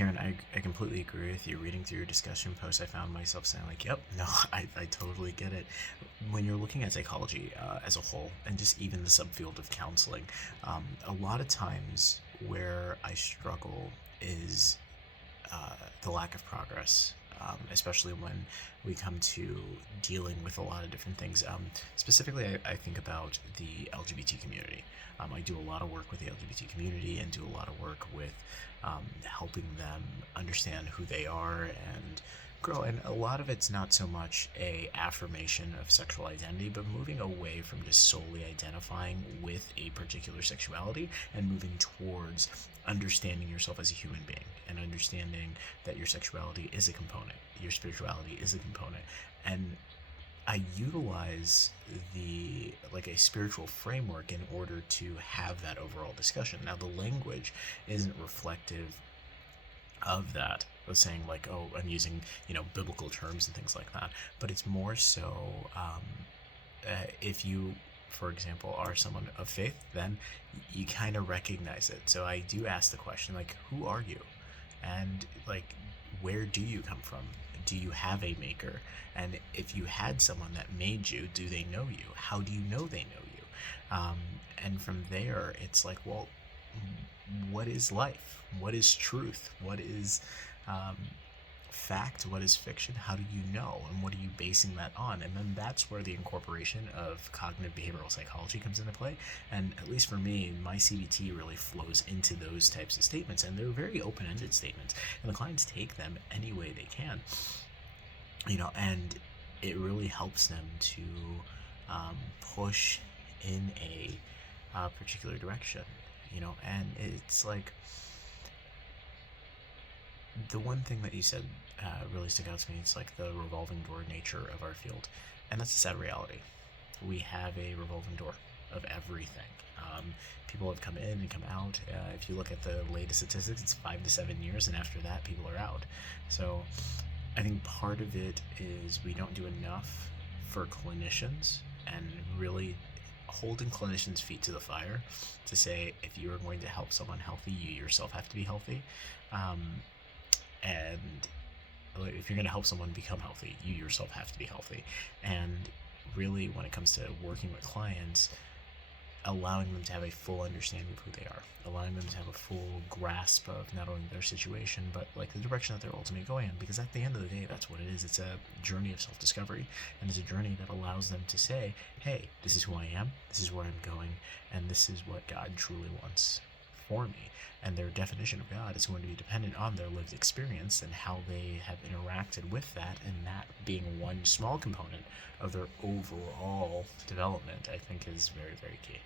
Karen, I completely agree with you. Reading through your discussion post, I found myself saying, like, yep, no, I totally get it. When you're looking at psychology as a whole, and just even the subfield of counseling, a lot of times where I struggle is the lack of progress, especially when we come to dealing with a lot of different things. Specifically, I think about the LGBT community. I do a lot of work with the LGBT community and do a lot of work with helping them understand who they are and grow. And a lot of it's not so much a affirmation of sexual identity, but moving away from just solely identifying with a particular sexuality and moving towards understanding yourself as a human being and understanding that your sexuality is a component, your spirituality is a component. And I utilize the like a spiritual framework in order to have that overall discussion. Now the language isn't reflective of that. I was saying like, oh, I'm using biblical terms and things like that, but it's more so if you, for example, are someone of faith, then you kind of recognize it. So I do ask the question like, who are you, and like, where do you come from? Do you have a maker? And if you had someone that made you, do they know you? How do you know they know you? Um, and from there, it's like, well, what is life? What is truth? What is um, fact? What is fiction? How do you know? And what are you basing that on? And then that's where the incorporation of cognitive behavioral psychology comes into play. And at least for me, my CBT really flows into those types of statements. And they're very open ended statements. And the clients take them any way they can, and it really helps them to push in a particular direction, and it's like the one thing that you said really stuck out to me. It's like the revolving door nature of our field, and that's a sad reality. We have a revolving door of everything. People have come in and come out. If you look at the latest statistics, it's 5 to 7 years, and after that, people are out. So I think part of it is we don't do enough for clinicians and really holding clinicians' feet to the fire to say, if you are going to help someone healthy, you yourself have to be healthy. Um, and if you're going to help someone become healthy, you yourself have to be healthy. And really, when it comes to working with clients, allowing them to have a full understanding of who they are, allowing them to have a full grasp of not only their situation, but like the direction that they're ultimately going in. Because at the end of the day, that's what it is. It's a journey of self-discovery, and it's a journey that allows them to say, hey, this is who I am, this is where I'm going, and this is what God truly wants for me. And their definition of God is going to be dependent on their lived experience and how they have interacted with that, and that being one small component of their overall development, I think is very, very key.